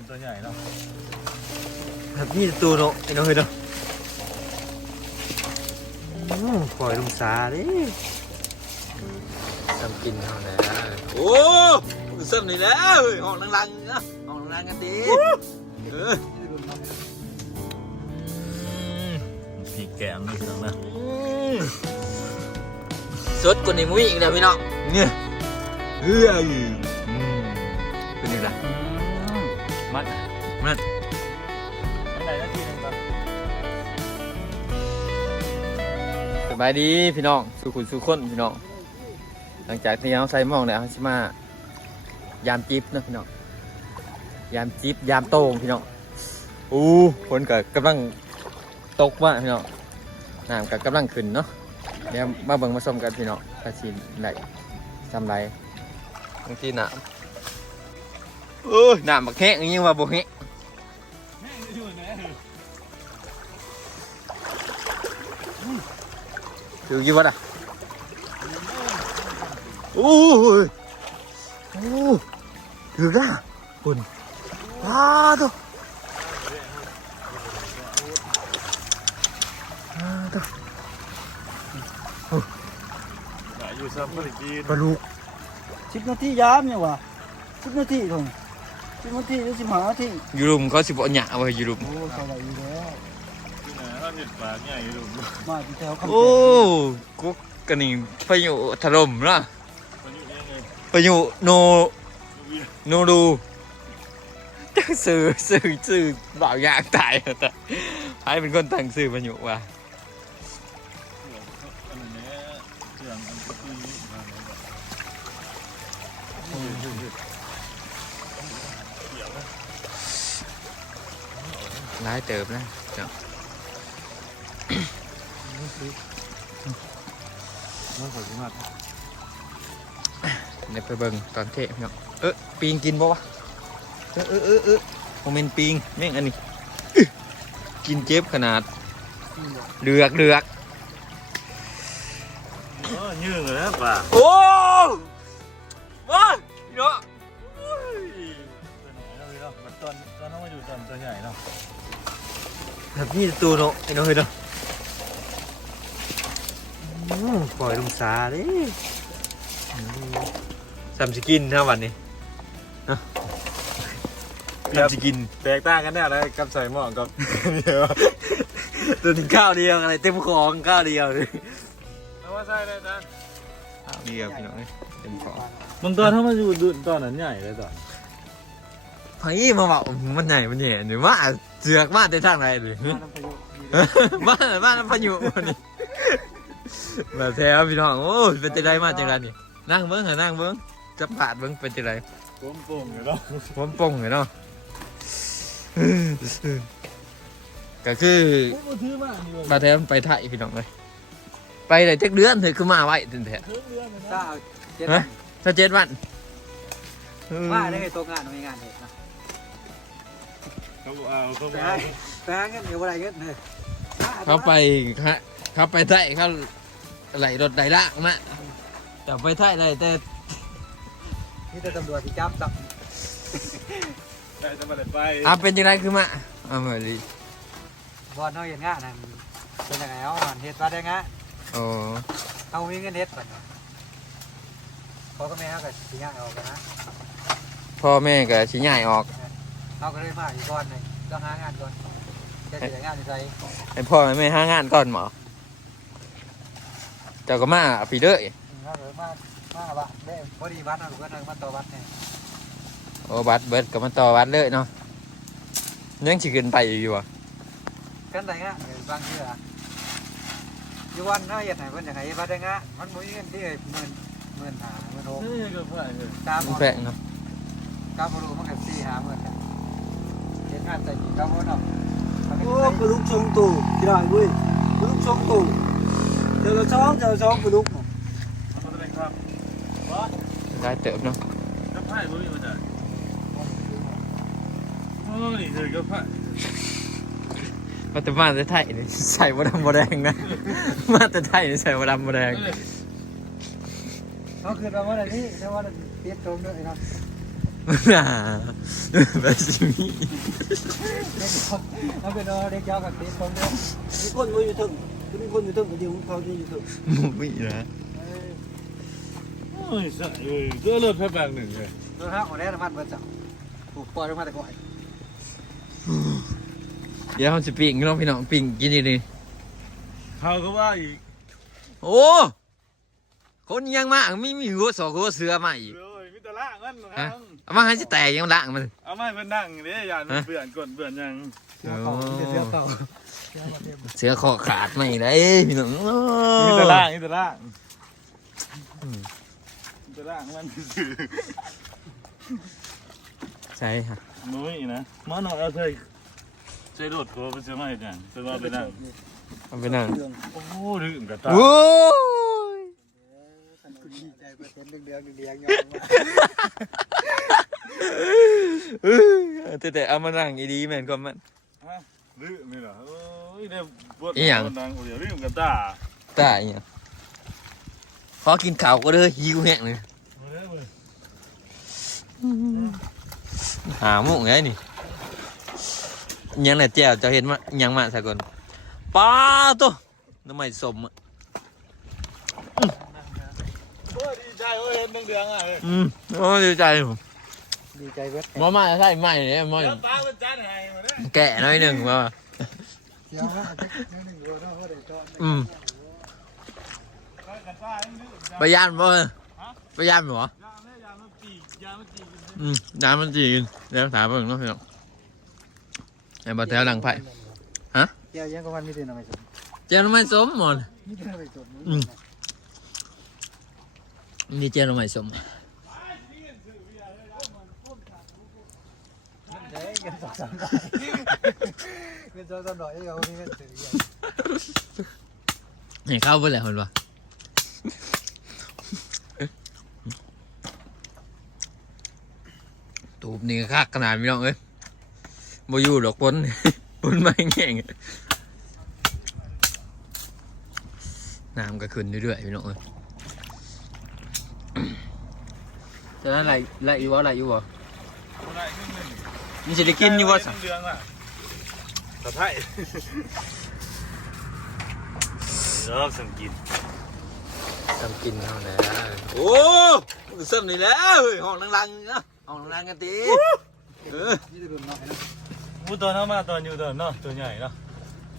ำตัวใหญ่เนาะแบบนี้ตัวเนาะไอ้น้องเฮ้ยเนาะอืมปล่อยลงสาดิทำกินเท่านั้นโอ้เริ่มนี่แล้วเฮ้ยห้องลังๆนะห้องลังๆกันดิเออผีแกมนี่ถึงนะสดกว่านี้มุ้ยอีกแล้วพี่น้องเนี่ยเฮ้ยอืมเป็นยังไง มัดมันอะไรนาทีนึงครับสบายดีพี่น้องสุขุนสุขคนพี่น้อง หลังจากที่เราใส่หมองแล้วเราสิมายามจิบเนาะพี่น้อง ยามจิบยามโต้งพี่น้อง อู้ฝนก็กำลังตกว่าพี่น้อง น้ำก็กำลังขึ้นเนาะ เดี๋ยวมาเบิ่งมาชมกันพี่น้องถ้าชินได้ทำไรบางทีน้ำ เอ้ยน้ำบักแห้งยังว่าบ่แห้งแม่งจะอยู่ไหนถือกี่วัดอะโอ้ยโอ้ถือกันอะคุณว้าตัวว้าตัวอยู่ซ้ำก็ได้กินปลาลูกสิบนาทียามเนี่ยวะสิบนาทีทง สิบนาทีหรือสิบห้านาทียูรุมเขาสิบเอาหยาไว้ยูรุมโอ้ใส่ได้อยู่แล้วที่ไหนถ้าเห็ดปลาใหญ่อยู่มาที่แถวคำโอ้กุ๊กกันนี่พายุถล่มนะมันอยู่ยังไงพายุโนวีโนดูจังสื่อสื่อสื่อบ่าวยางตายแต่ใครเป็นคนตั้งสื่อพายุวะ ร้ายเติบนะมันขอชิมากเดี๋ยวไปเบิ่งตอนเทเนาะเออปิงกินบ่วะเออเออเออเออโมเมนต์ปิงแม่งอันนี้อึกินเจ็บขนาดเดือกเดือกเออยืงเลยนะปลาโอ้ว้าเนาะมันตอนตอนน้องมาอยู่ตอนตัวใหญ่เนาะ แบบนี้ตัวเนาะไอ้น้องเฮ้ยเนาะอืมปล่อยลงสาดิสามสกินเท่าวันนี้เนาะสามสกินแตกต่างกันแน่เลยกับใส่หม้อกับเดี๋ยวตัวนี้ข้าวเดียวอะไรเต็มของข้าวเดียวเลยเอาว่าใส่เลยจ้ะข้าวเดียวพี่น้องเอ้ยเต็มของมันตอนถ้ามาอยู่ดุตอนนั้นใหญ่เลยตอนไพ่มาบอกมันใหญ่มันใหญ่หรือว่า เสือกมาแต่ทางไหนเลยมาน้ำพายุบ้านบ้านน้ำพายุวันนี้มาแท้พี่น้องโอ้ยเป็นจังไรมาจังไรนี่นั่งเบิ้งเหรอนั่งเบิ้งจะผ่านเบิ้งเป็นจังไรก้มโป่งอยู่เนาะผมปงเหรอเนาะก็คือโอ้โหถือมากนี่เลยมาแท้ไปไทยพี่น้องเลยไปเลยจักเดือนเถอะคือมาไว้ถึงแท้ถือเรือเลยนะถ้าเจ็ดฮะถ้าเจ็ดวันว่าได้ไงตัวงานไม่งานเห็ดนะ เขาเอาเขาแต่เอาแต่เงินเดี๋ยวอะไรเงินเลยเขาไปฮะเขาไปไทยเขาไหลรถไหลลากมาแต่ไปไทยไหลแต่นี่แต่ตำรวจที่จับจับแต่จะมาได้ไปอาเป็นยังไงคือมาอ่ามาดีบอลน้อยเห็นงานนั่นเป็นยังไงเอาหันเห็ดมาได้งะโอ้เอามีเงินเห็ดก่อนพ่อก็แม่ก็สิงานออกนะพ่อแม่ก็ชิ้ใหญ่ออก เอาก็เลยมาอีกก้อนหนึ่งต้องหางานก่อนจะเสียงานที่ใส่ให้พ่อแม่หางานก่อนหมอเจ้าก็มาปีเด้อเขาเลยมามาบ้านได้พอดีบ้านนั่นก็นั่งมาต่อบ้านเนี่ยโอ้บัตรเบิดก็มาต่อบัตรเลยเนาะยังสิขึ้นไปอยู่อะกันได้งะบางทีอะอยู่วันเนาะเฮ็ดให้เพิ่นอยากให้บ้านได้งะมันบ่มีเงินที่หมื่นหมื่นห้าหมื่นหกนี่ก็เพื่อนเลยตามมันแพงเนาะตามบ่รู้มันก็สี่ห้าหมื่นเนี่ยเฮ็ด งานใส่กินกับบ่เนาะโอ้ปลาลูกชงตู่ที่ได้เว้ยปลาลูกชงตู่เดี๋ยวเราช้องเดี๋ยวเราช้องปลาลูกเนาะมันเป็นครับได้เติบเนาะก็ไพ่บ่มีมาจากโอ้นี่คือก็ไพ่มาแต่มาแต่ไทยนี่ใส่บดำบแดงนะ มาแต่ไทยนี่ใส่บดำบแดงเขาคือว่าว่าอันนี้แต่ว่าเฮ็ดตรงด้วยเนาะ น่าแบบนี้แล้วเป็นอาเด็กยาวกับเด็กคนเดียวมีคนมาอยู่ถึงมีคนอยู่ถึงก็เดียวเขาอยู่ถึงมุ้ยนะโอ้ยใส่เว้ยก็เลิศแค่แบงหนึ่งเลยเออฮะของแน่น้ำมันเบอร์จับถูกปล่อยลงมาแต่ก่อนเดี๋ยวเขาจะปิ้งน้องพี่น้องปิ้งกินดีดีเขาก็ว่าอีกโอ้ คนยังมากมีมีหัวสองหัวเสือมาอีกเอ้ยมีแต่ล่างมันนะคฮะรับเอามาให้จะแตกยังล่างมัน เอาไม่เป็นนั่งเด้ยานมันเปื่อนก่อนเปื่อนยังเสื้อเก่าเสื้อเก่าเสื้อมาเต็มเสือคอขาดไม่ได้พี่น้องมีแต่ล่างมีแต่ล่างมีแต่ล่างมันสื่อใช่ค่ะนุ้ยนะหมอหน่อยเอาใส่ใส่รถกูไปซื้อมาให้ยังซื้อมาไปนั่งเอาไปนั่งเรื่องโอ้โหดื่มกับตาโอ้ยดีใจเปอร์เซ็นต์เดืองเดือง แต่แต่เอามานั่งอีดีแม่นก็มันดื่มนี่เหรอโอ้ยเดี๋ยวปวดอีหยังดังเดี๋ยวดื่มกับตาตายเนี่ยขอกินข้าวก็เด้อหิวแห้งเลยเอาเด้อเว้ยหาหมุกไงนี่ยังน่ะแจ้วเจะเห็นมายังมาสักคนป้าตัวน้ำไม่สมอะโอ้ยดีใจโอ้ยเห็นเดืองๆอะเฮ้ยอืมโอ้ดีใจผม ดีใจเบิร์ดมามาใช่ไหมเนี่ยมาเดี๋ยวตาเป็นจัดให้มาเด้อแกะหน่อยหนึ่งมาเดี๋ยวว่าจะนั่นหนึ่งเดียวนะว่าเดี๋ยวจอดอืมไปกับตาให้ดื่มไปย่านบ่ไปย่านบ่ยาไม่ยามันปีกยามันจีกอืมน้ำมันจีนเดี๋ยวถามเพิ่งเนาะพี่น้องไอ้บ่แถวหลังไผ่เดี๋ยวยังก็มันมีแต่น้ำไม่สมเจ้าน้ำไม่สมหมดมีแต่น้ำไม่สมนี่เจ้าน้ำไม่สม เฮ้ยเงินส องสามร้อยเงินสองสามร้อยเอามีเงินซื้อเยอะให้เข้าไปแล้วเห็นปะตูบนี่คักขนาดพี่น้องเอ้ยบ่อยู่หรอกปนปนไม่แง่งน้ำก็ขึ้นเรื่อยๆพี่น้องเอ้ยจะนั้นไหลไหลอยู่บ่ไหลอยู่บ่ไหนขึ้นหนึ่ง มีสิได้กินอยู่บ่สัเดืองอะตะไทยเริ่มสังกินทำกินเท่านั้นโอ้เริ่มนี่แล้วเฮ้ยห้องลังๆเนาะห้องลังๆกันตีเออนี่จะโดนน้อยนะพูดตอนเข้ามาตอนอยู่ตอนเนาะตัวใหญ่เนาะ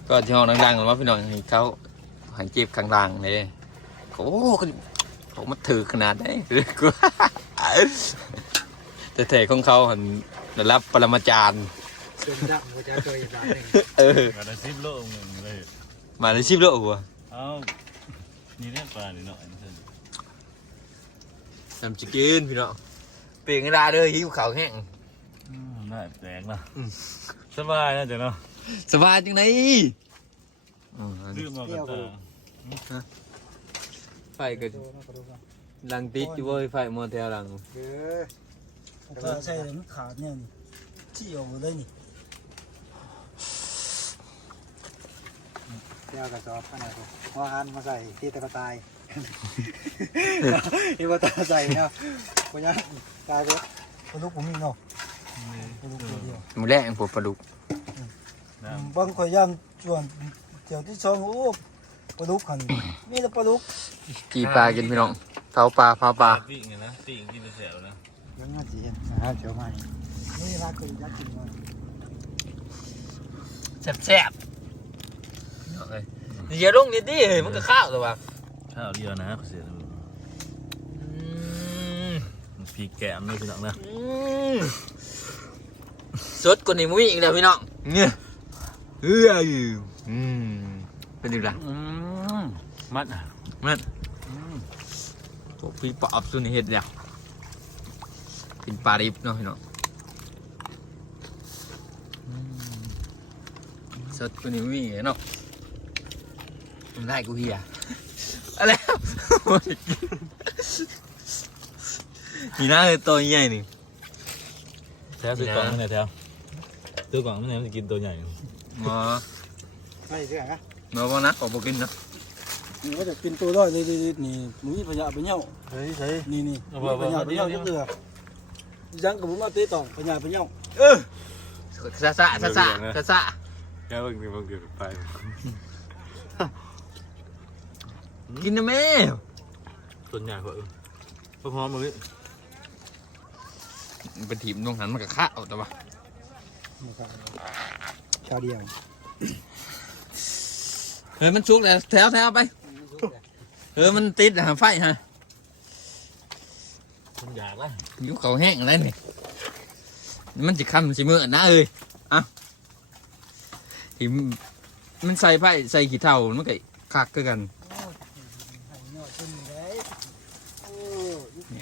ก็ที่ห้องดังๆหรือว่าพี่น้องให้เขาหันจีบข้างล่างเลยโอ้เขาเขามาถือขนาดไหนหรือกว่าแต่เทของเขาหัน ได้รับปรมาจารย์เส้นดำก็จะเคยด่าหนึ่งเออกระซิบโลกหนึ่งเลย มาในชิบโลกวัวเอานี่เล่นปลาหน่อยหน่อยนะท่านทำจิกินพี่น้องเปลี่ยนกันได้เลยหิวขาวแห้งอืมน่าแปลกนะอืมสบายนะเจ๊เนาะสบายจังไงอืมดื่มมากันตาไฟก็ลังติดอยู่เว้ยไฟมอเตอร์ลังเอ อถ้าใช่เลยมันขาดเนี่ยนี่ที่เอาเลยนี่เดี๋ยวกระสอบขนาดนี้พอหันมาใส่ที่ตะกตายที่ว่าตาใส่เนาะพยังตายไปปลาลูกผมมีเนาะปลาลูกตัวเดียวมือแรกผมปลาดุกน้บางข่อยย่างจวนเดี๋ยวที่สองโอ้ปลาลูกหันมีแต่ปลาลูกกีปลากินพี่น้องเผาปลาเผาำปลาปิ้งไงนะปิ้งกินแถวนะ ยังมาจีนหาเจียวใหม่นี่รักเคยยักกินมาแซ่บๆน้องเอ้ยอย่าลงนิดดิเฮ้ยมันก็ข้าวตัววะข้าวเดียวนะเสียพีแกมนี่พี่น้องนะสดกว่านี้มุ้ยอีกแล้วพี่น้องเนี่ยเฮ้ยอืมเป็นยังไงอืมมัดมันพวกพี่ปอบสุนี่เห็ดแล้ วกินปลาดิบเนาะพี่น้องอืมสดกว่านี้มุ้ยอีกเนาะมันได้กูเฮียอะไรนี่น่าคือตัวใหญ่หนึ่งแถวซื้อกล่องไม่ไหนแถวซื้อกล่องไม่ไหนมันจะกินตัวใหญ่หมอไม่เรื่องนะหมอว่านักขอบอกกินนะนี่ก็จะกินตัวร้อยเลยนี่มึงมีพยาไปเหี่ยวเฮ้ยเฮ้ยนี่นี่เอามีบ่พยาบ่ไปเหี่ยวเดี๋จัยวกเดือ ยังกับผมมาเตะต่อปัญญาปัญญาซาซาซาซาซาซาแค่เพิ่งเพิ่งเกิดไปกินนะแม่ส่วนใหญ่ก็เออพอพร้อมมาเลยเป็นทีมตรงหันมันกับข้าวแต่ว่าชาเดียวเฮ้ยมันชุกแล้วแถวแถวไปเฮ้ยมันติดหาไฟฮะมัน อยากละยุเขาแห้งอะไรนี่มันจะคำสิมือนะเอ้ยอะทีมมันใส่ไฟใส่ขี้เถ้ามันก็คักคือกันโอ้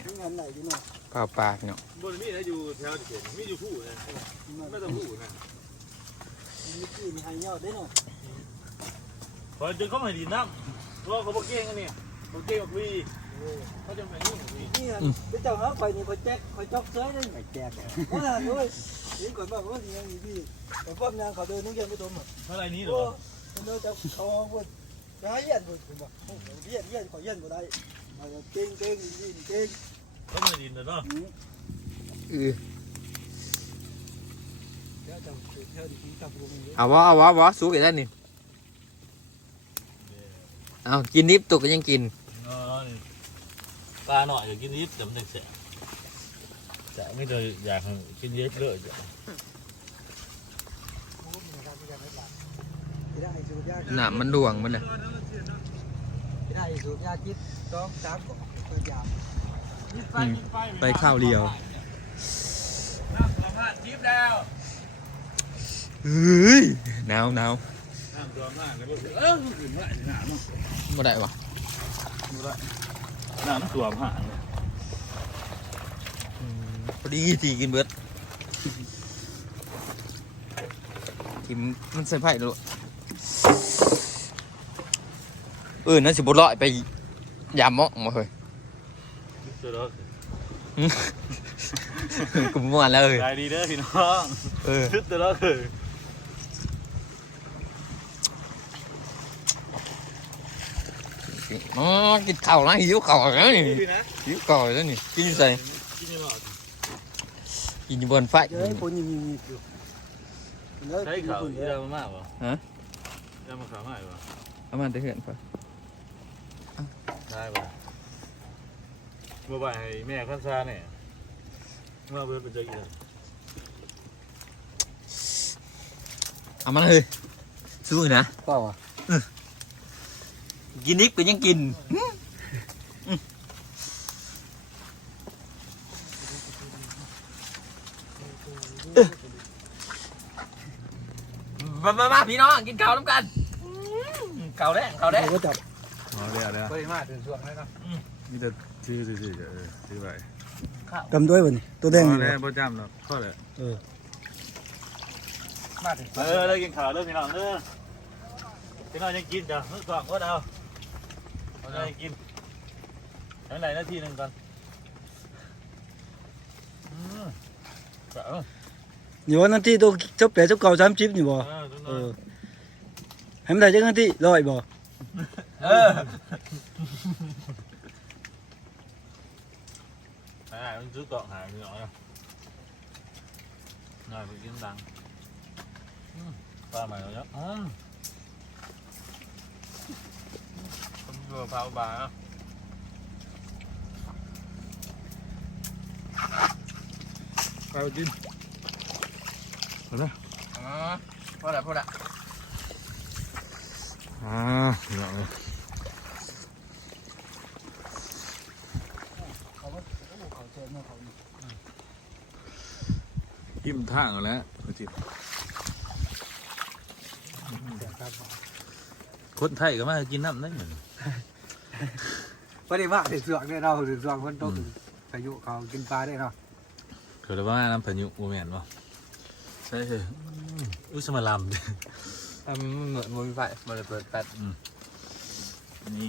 ยงานไหนดีเนาะเปล่าปากเนาะบนมีนะอยู่แถวเขียนมีอยู่ผู้นะไม่ต้องผู้นะมีที่มีไฮยอดได้เนาะพอจนเขาไม่ดีน้ำเพราะเขาบอกเก่งกันเนี่ยเขาเก่งกับวีเขาจะไม่ยุ่งกับวี นี่ไปเจ้าหาไฟนี่คอยแจ๊กคอยจอกเซ้ยได้ไงแจ๊กว่าด้วยเห็นก่อนว่าว่าอย่างนี้พี่แต่พวกนางเขาเดินนุ่งย็นไม่ตรงอะเท่าไรนี้เหรอ้อมันเดินจะเขาพูดจะให้เย็นพูดผมบอกเย็นเย็นขอเย็นก็ได้เก่งเก่งเก่งเขาไม่ดีเนาะเออเดี๋ยวจะเที่ยวดีๆจับรวมกันเอาวะเอาวะวะสู้กันได้นี่เอากินนิบตุกก็ยังกิน ปลาหน่อยอยากกินยิบแต่มันแสบแต่ไม่ได้อยากกินเยอะเลยจ้ะได้สูบยาหนามมันดวงมันเลยได้สูบยาคิดต้องสามก่อนสูบยาไปข้าวเดียวน้ำสัมภาษณ์จิ๊บแล้วเฮ้ยหนาวหนาวน้ำตัวมากเลยเออมันขึ้นมาหนาเนาะบ่ได้วะ น้ำตัวมากเลยพอดีทีกินเบิดกินมันใส่ไผ่ด้วยเออนั่นสิบลอยไปยามมอกมาเฮ้ยตัวรถกูม่วนแล้วเอ้ยใจดีเด้อพี่น้องเออชุดตัวรถเล อ๋อกินข้าวนะหิวข้าวแล้วนี่ดีนะหิวข้าวแล้วนี่กินอยู่ใส่กินยังไงกินอยู่บนไฟเดี๋ยวให้คนยิงยิงอยู่ใช้ข่าวที่เรามากป่ะฮะเรามาข่าวมากป่ะเอามาได้เห็นปะได้ป่ะเมื่อวานให้แม่ขั้นซาเนี่ยเมื่อเพื่อนเป็นใจกินเอามาเลยสู้นะเปล่าอะ กินนิบก็ยังกินมามามาพี่น้องกินข้าวน้ำกันข้าวแดงข้าวแดงก็จับอ๋อเดี๋ยวเดี๋ยวปริมาตรถึงช่วงนั้นเนาะมีแต่ชื่อชื่อชื่อเออชื่อไปกำด้วยวันนี้ตัวแดงอ๋ออยู่แล้วประจำเนาะข้อเลยเออมาถึงเออเลิกกินข้าวเลิกพี่น้องเด้อพี่น้องยังกินจ้ะเมื่อก่อนก็เอา พี่น้องยังกินเท่าไหร่นาทีหนึ่งก่อนอืมเอออยู่วันนั้นที่ตัวเจ้าแปะเจ้าเก่าสามชิปนี่บ่เออตรงเอนั้นอให้มันได้จังที่ร้อยบ่เอออ่ามันซื้อเกาะหายพี่น้องเนาะหน่อยไปกินดังอืมปลาใหม่แล้วเนาะ อืมคนเบื่อเผาบาเนาะไปกินเอาละอ๋อพอละพอละอ่าเหลืองเลยเขาก็โอ้เขาเจอเนาะเขานี่อิ่มทางเอาแล้วเอาจิบ คนไทยก็มากินน้ำได้เหมือนปริมาตรถึงช่วงเนี่ยเราถึงช่วงคนตกพายุเขากินปลาได้เนาะเกิดว่าน้ำพายุโมเมนต์วะใช่เลยอุ้ยสมาลำทำเหมือนมือไฟมันเลยเปิดแป๊ดนี่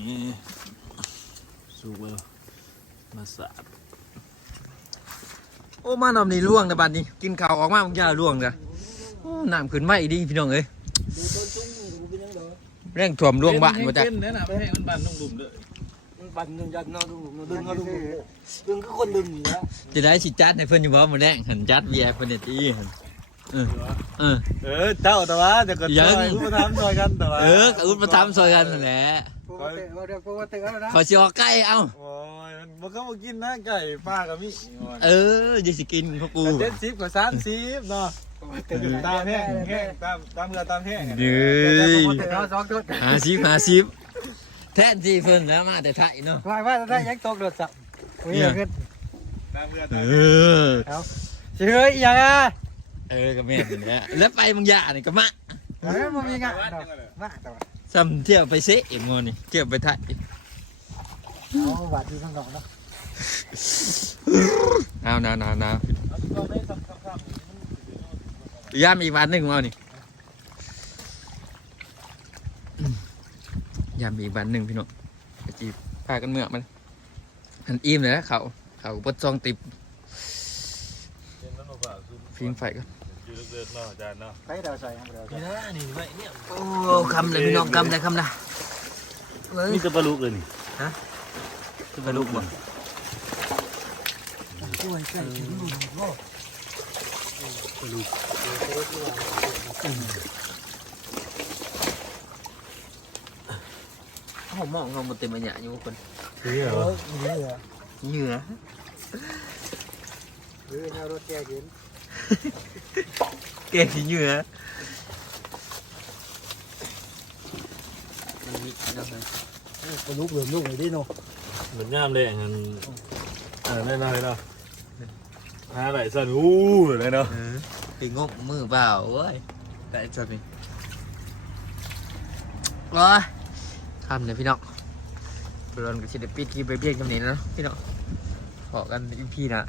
สูเบอร์มาสาดโอ้มานำนี่ล่วงนะบัดนี้ กินข้าวออกมาบางอย่างล่วงจ้ะโอ้น้ำขึ้นไม่ดีพี่น้องเอ้ย แรงถ่วมล่วงบ้านมาจ้ะเป็นแนะนำให้มันบานนุ่มดุมเลยมันปั่นยันเนาะดูดึงเอาดูดึงก็คนดึงอยู่แล้วจะได้สิจัดให้เพิ่นอยู่บ่มื้อแรงหันจัดเบียร์เพิ่นเนี่ยตีหันเออเออเออเจ้าแต่ว่าจะกดยังซอยผู้มาทำซอยกันแต่ว่าเออกับอุดมาทำซอยกันนั่นแหละปกติเอาเดี๋ยวปกติแล้วนะขอสิออกใกล้เอ้าโอ้ยมันมันก็มากินนะไก่ป้ากับมิเอออย่าสิกินพวกกูเจ็ดสิบกับสามสิบเนาะ ตามแห้งแห้งตามตามเรือตามแห้งเด้ยปกติเราสองตัวหาซิบหาซิบแทนที่เพิ่นแล้วมาแต่ไทยเนาะว่าว่าได้ยังตกโดดสับอุ้ยขึ้นตามเรือเอตามอเฮ้ยยังอะเออก็แม่นอยู่แล้วแล้วไปบางอย่างนี่ก็มาเฮ้ยมันมีงานมาต่ว่าซ้ำเที่ยวไปเซะเอ็มงนี่เที่ยวไปไทยเอาบาดที่ข้างนอกเนาะหนาวหนาวหนาวหนาว ยามอีกวันหนึ่งเอานี่ยามอีกวันหนึ่งพี่น้องไปจีบพากันเมื่อมันหันอิ่มเลยนะเขาเขาปดซองติบพิงไฟกันอยู่เลิกๆเนาะอาจารย์เนาะไปเดาใส่เดาใส่นี่นะนี่ไว้เนี่ยโอ้คำเลยพี่น้องคำเลยคำนะนี่จะปลาลูกเลยนี่จะไปลูกบ่ช่วยใส่ถึงลูก โลกเขามองเขาหมดเต็มอันยอยู่คนเฮ้ยเหรเอออนี่เหรอเหยื่อหรือแนวนหูเลยเหลือลูกเลยดิโน่เหมือนย่ามเลยงั้นเออแน่นอนเลยเนาะไหลสั่นอู้เลยเนาะไปงบมือเปล่าเว้ยได้จัดนี่ว้าคำเลยพี่น้องเพื่อนก็จะได้ปิดคลิปไปเพียงเท่นี้นะพี่น้องขอกันอีพีหนะ